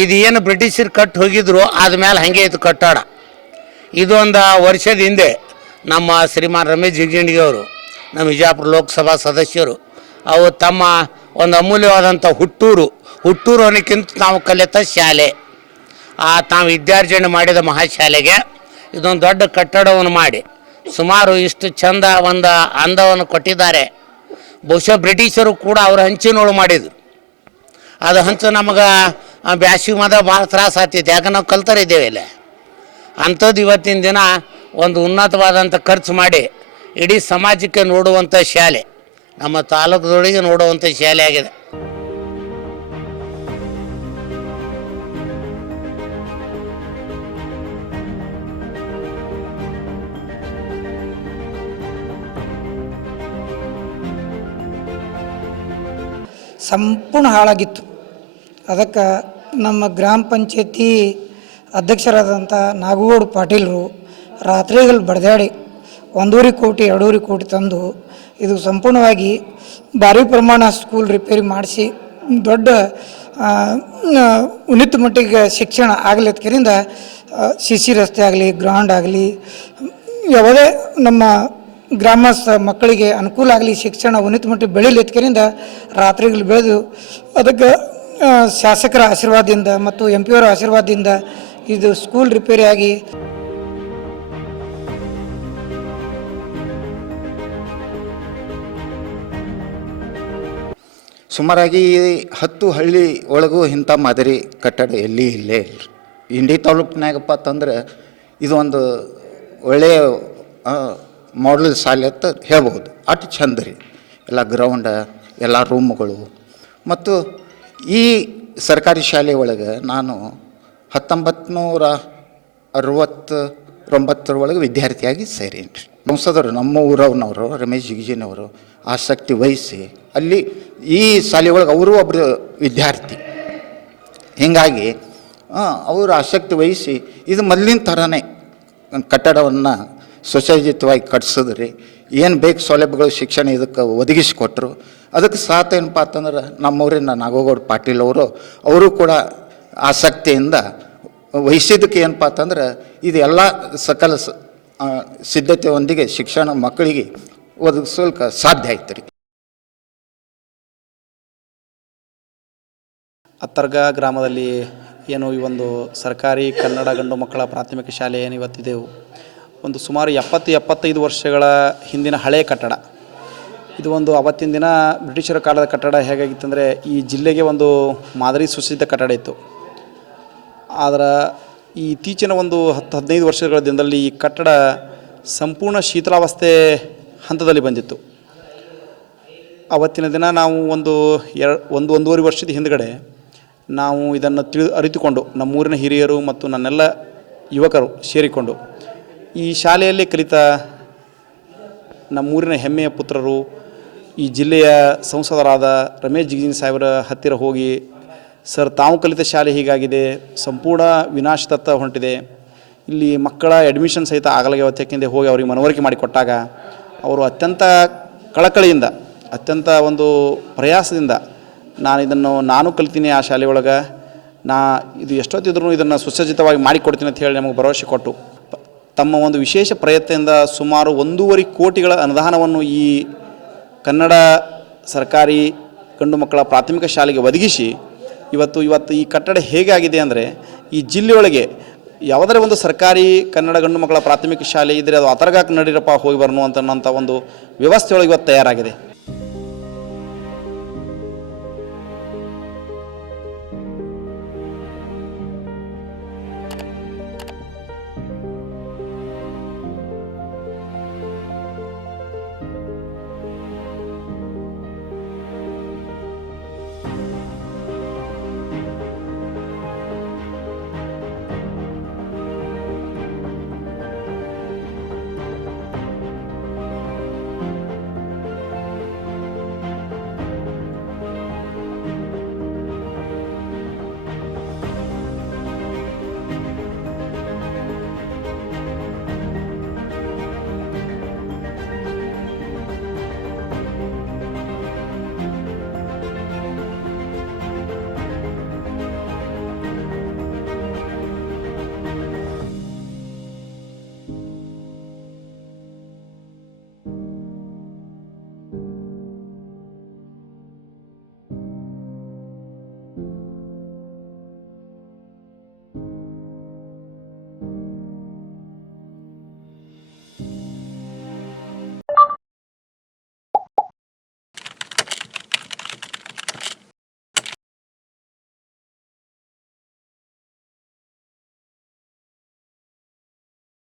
ಇದು ಏನು ಬ್ರಿಟಿಷರು ಕಟ್ಟಿ ಹೋಗಿದ್ರು ಆದಮೇಲೆ ಹಾಗೆ ಇದು ಕಟ್ಟಡ. ಇದೊಂದು ವರ್ಷದ ಹಿಂದೆ ನಮ್ಮ ಶ್ರೀಮಾನ್ ರಮೇಶ್ ಜಿಗಜಿಣಗಿ ಅವರು, ನಮ್ಮ ವಿಜಯಪುರ ಲೋಕಸಭಾ ಸದಸ್ಯರು, ಅವು ತಮ್ಮ ಒಂದು ಅಮೂಲ್ಯವಾದಂಥ ಹುಟ್ಟೂರು ಅನ್ನೋಕ್ಕಿಂತ ನಾವು ಕಲಿತ ಶಾಲೆ, ತಾವು ವಿದ್ಯಾರ್ಜನೆ ಮಾಡಿದ ಮಹಾಶಾಲೆಗೆ ಇದೊಂದು ದೊಡ್ಡ ಕಟ್ಟಡವನ್ನು ಮಾಡಿ ಸುಮಾರು ಇಷ್ಟು ಚಂದ ಒಂದು ಅಂದವನ್ನು ಕೊಟ್ಟಿದ್ದಾರೆ. ಬಹುಶಃ ಬ್ರಿಟಿಷರು ಕೂಡ ಅವ್ರ ಹಂಚಿನೋಳು ಮಾಡಿದರು. ಅದು ಹಂಚು ನಮಗೆ ಬ್ಯಾಸಿಗೆ ಮಾದ ಭಾಳ ತ್ರಾಸ ಆಗ್ತೈತಿ, ಯಾಕೆ ನಾವು ಕಲ್ತಾರೆ ಇದ್ದೇವೆ ಇಲ್ಲ. ಅಂಥದ್ದು ಇವತ್ತಿನ ದಿನ ಒಂದು ಉನ್ನತವಾದಂಥ ಖರ್ಚು ಮಾಡಿ ಇಡೀ ಸಮಾಜಕ್ಕೆ ನೋಡುವಂಥ ಶಾಲೆ, ನಮ್ಮ ತಾಲೂಕದೊಳಗೆ ನೋಡುವಂಥ ಶಾಲೆ ಆಗಿದೆ. ಸಂಪೂರ್ಣ ಹಾಳಾಗಿತ್ತು. ಅದಕ್ಕೆ ನಮ್ಮ ಗ್ರಾಮ ಪಂಚಾಯತಿ ಅಧ್ಯಕ್ಷರಾದಂಥ ನಾಗಗೌಡ ಪಾಟೀಲರು ರಾತ್ರಿಗಳು ಬಡ್ದಾಡಿ 1.5 ಕೋಟಿ 2.5 ಕೋಟಿ ತಂದು ಇದು ಸಂಪೂರ್ಣವಾಗಿ ಭಾರಿ ಪ್ರಮಾಣ ಸ್ಕೂಲ್ ರಿಪೇರಿ ಮಾಡಿಸಿ ದೊಡ್ಡ ಉನ್ನತ ಮಟ್ಟಿಗೆ ಶಿಕ್ಷಣ ಆಗಲಿದ್ಕರಿಂದ CC ರಸ್ತೆ ಆಗಲಿ, ಗ್ರೌಂಡ್ ಆಗಲಿ, ಯಾವುದೇ ನಮ್ಮ ಗ್ರಾಮಸ್ಥ ಮಕ್ಕಳಿಗೆ ಅನುಕೂಲ ಆಗಲಿ, ಶಿಕ್ಷಣ ಉನ್ನತ ಮಟ್ಟಿಗೆ ಬೆಳೀಲಿದ್ಕರಿಂದ ರಾತ್ರಿಗಳು ಬೆಳೆದು ಅದಕ್ಕೆ ಶಾಸಕರ ಆಶೀರ್ವಾದದಿಂದ ಮತ್ತು MP ಅವರ ಆಶೀರ್ವಾದದಿಂದ ಇದು ಸ್ಕೂಲ್ ರಿಪೇರಿ ಆಗಿ ಸುಮಾರಾಗಿ 10 ಹಳ್ಳಿ ಒಳಗೂ ಇಂಥ ಮಾದರಿ ಕಟ್ಟಡ ಎಲ್ಲಿ ಇಲ್ಲೇ ಇಲ್ಲ. ಇಂಡಿ ತಾಲೂಕಿನಾಗಪ್ಪ ಅಂತಂದ್ರೆ ಇದು ಒಂದು ಒಳ್ಳೆಯ ಮಾಡಲ್ ಶಾಲೆ ಅಂತ ಹೇಳ್ಬೋದು. ಅಷ್ಟು ಚಂದ ರೀ, ಎಲ್ಲ ಗ್ರೌಂಡ, ಎಲ್ಲ ರೂಮ್ಗಳು. ಮತ್ತು ಈ ಸರ್ಕಾರಿ ಶಾಲೆ ಒಳಗೆ ನಾನು 1969 ಒಳಗೆ ವಿದ್ಯಾರ್ಥಿಯಾಗಿ ಸೇರೇನು ರೀ. ಸಂಸದರು ನಮ್ಮ ಊರವ್ನವರು ರಮೇಶ್ ಜಿಗಜಿನವರು ಆಸಕ್ತಿ ವಹಿಸಿ ಅಲ್ಲಿ ಈ ಶಾಲೆ ಒಳಗೆ ಅವರು ಒಬ್ಬರು ವಿದ್ಯಾರ್ಥಿ. ಹೀಗಾಗಿ ಅವರು ಆಸಕ್ತಿ ವಹಿಸಿ ಇದು ಮೊದಲಿನ ಥರನೇ ಕಟ್ಟಡವನ್ನು ಸುಸಜ್ಜಿತವಾಗಿ ಕಟ್ಸಿದ್ರಿ. ಏನು ಬೇಕು ಸೌಲಭ್ಯಗಳು ಶಿಕ್ಷಣ ಇದಕ್ಕೆ ಒದಗಿಸಿಕೊಟ್ರು. ಅದಕ್ಕೆ ಸಾಥ ಏನಪ್ಪ ಅಂತಂದ್ರೆ ನಮ್ಮೂರಿನ ನಾಗಗೌಡ ಪಾಟೀಲ್ ಅವರು ಕೂಡ ಆಸಕ್ತಿಯಿಂದ ವಹಿಸಿದ್ದಕ್ಕೆ ಏನಪ್ಪ ಅಂತಂದ್ರೆ ಇದು ಎಲ್ಲ ಸಕಲ ಸಿದ್ಧತೆಯೊಂದಿಗೆ ಶಿಕ್ಷಣ ಮಕ್ಕಳಿಗೆ ಒದಗಿಸಲಿಕ್ಕೆ ಸಾಧ್ಯ ಆಯ್ತು ರೀ. ಅತ್ತರ್ಗ ಗ್ರಾಮದಲ್ಲಿ ಏನು ಈ ಒಂದು ಸರ್ಕಾರಿ ಕನ್ನಡ ಗಂಡು ಮಕ್ಕಳ ಪ್ರಾಥಮಿಕ ಶಾಲೆ ಏನು ಇವತ್ತಿದೆವು, ಒಂದು ಸುಮಾರು 70-75 ವರ್ಷಗಳ ಹಿಂದಿನ ಹಳೆಯ ಕಟ್ಟಡ ಇದು. ಒಂದು ಅವತ್ತಿನ ದಿನ ಬ್ರಿಟಿಷರ ಕಾಲದ ಕಟ್ಟಡ ಹೇಗಾಗಿತ್ತಂದರೆ ಈ ಜಿಲ್ಲೆಗೆ ಒಂದು ಮಾದರಿ ಸುಸಜ್ಜಿತ ಕಟ್ಟಡ ಇತ್ತು. ಆದರೆ ಈ ಇತ್ತೀಚಿನ ಒಂದು 10-15 ವರ್ಷಗಳ ದಿನದಲ್ಲಿ ಈ ಕಟ್ಟಡ ಸಂಪೂರ್ಣ ಶಿಥಿಲಾವಸ್ಥೆ ಹಂತದಲ್ಲಿ ಬಂದಿತ್ತು. ಅವತ್ತಿನ ದಿನ ನಾವು ಒಂದೂವರೆ ವರ್ಷದ ಹಿಂದುಗಡೆ ನಾವು ಇದನ್ನು ಅರಿತುಕೊಂಡು ನಮ್ಮೂರಿನ ಹಿರಿಯರು ಮತ್ತು ನನ್ನೆಲ್ಲ ಯುವಕರು ಸೇರಿಕೊಂಡು ಈ ಶಾಲೆಯಲ್ಲಿ ಕಲಿತ ನಮ್ಮೂರಿನ ಹೆಮ್ಮೆಯ ಪುತ್ರರು ಈ ಜಿಲ್ಲೆಯ ಸಂಸದರಾದ ರಮೇಶ್ ಜಿಗಜಿಣಗಿ ಸಾಹೇಬರ ಹತ್ತಿರ ಹೋಗಿ, ಸರ್ ತಾವು ಕಲಿತ ಶಾಲೆ ಹೀಗಾಗಿದೆ, ಸಂಪೂರ್ಣ ವಿನಾಶದತ್ತ ಹೊಂಟಿದೆ, ಇಲ್ಲಿ ಮಕ್ಕಳ ಅಡ್ಮಿಷನ್ ಸಹಿತ ಆಗಲಾಗ್ಯಾವತ್ತು ಯಾಕೆಂದರೆ ಹೋಗಿ ಅವ್ರಿಗೆ ಮನವರಿಕೆ ಮಾಡಿಕೊಟ್ಟಾಗ ಅವರು ಅತ್ಯಂತ ಕಳಕಳಿಯಿಂದ ಅತ್ಯಂತ ಒಂದು ಪ್ರಯಾಸದಿಂದ ನಾನು ಕಲಿತೀನಿ ಆ ಶಾಲೆ ಒಳಗೆ, ಇದು ಎಷ್ಟೊತ್ತಿದ್ರೂ ಇದನ್ನು ಸುಸಜ್ಜಿತವಾಗಿ ಮಾಡಿಕೊಡ್ತೀನಿ ಅಂತ ಹೇಳಿ ನಮಗೆ ಭರವಸೆ ಕೊಟ್ಟು ತಮ್ಮ ಒಂದು ವಿಶೇಷ ಪ್ರಯತ್ನದಿಂದ ಸುಮಾರು 1.5 ಕೋಟಿಗಳ ಅನುದಾನವನ್ನು ಈ ಕನ್ನಡ ಸರ್ಕಾರಿ ಗಂಡು ಮಕ್ಕಳ ಪ್ರಾಥಮಿಕ ಶಾಲೆಗೆ ಒದಗಿಸಿ ಇವತ್ತು ಈ ಕಟ್ಟಡ ಹೇಗಾಗಿದೆ ಅಂದರೆ ಈ ಜಿಲ್ಲೆಯೊಳಗೆ ಯಾವುದರ ಒಂದು ಸರ್ಕಾರಿ ಕನ್ನಡ ಗಂಡು ಮಕ್ಕಳ ಪ್ರಾಥಮಿಕ ಶಾಲೆ ಇದ್ದರೆ ಅದು ಅತರ್ಗಾಕ್ಕೆ ನಡೀರಪ್ಪ ಹೋಗಿ ಬರೋಣ ಅಂತನ್ನೋಂಥ ಒಂದು ವ್ಯವಸ್ಥೆಯೊಳಗೆ ಇವತ್ತು ತಯಾರಾಗಿದೆ.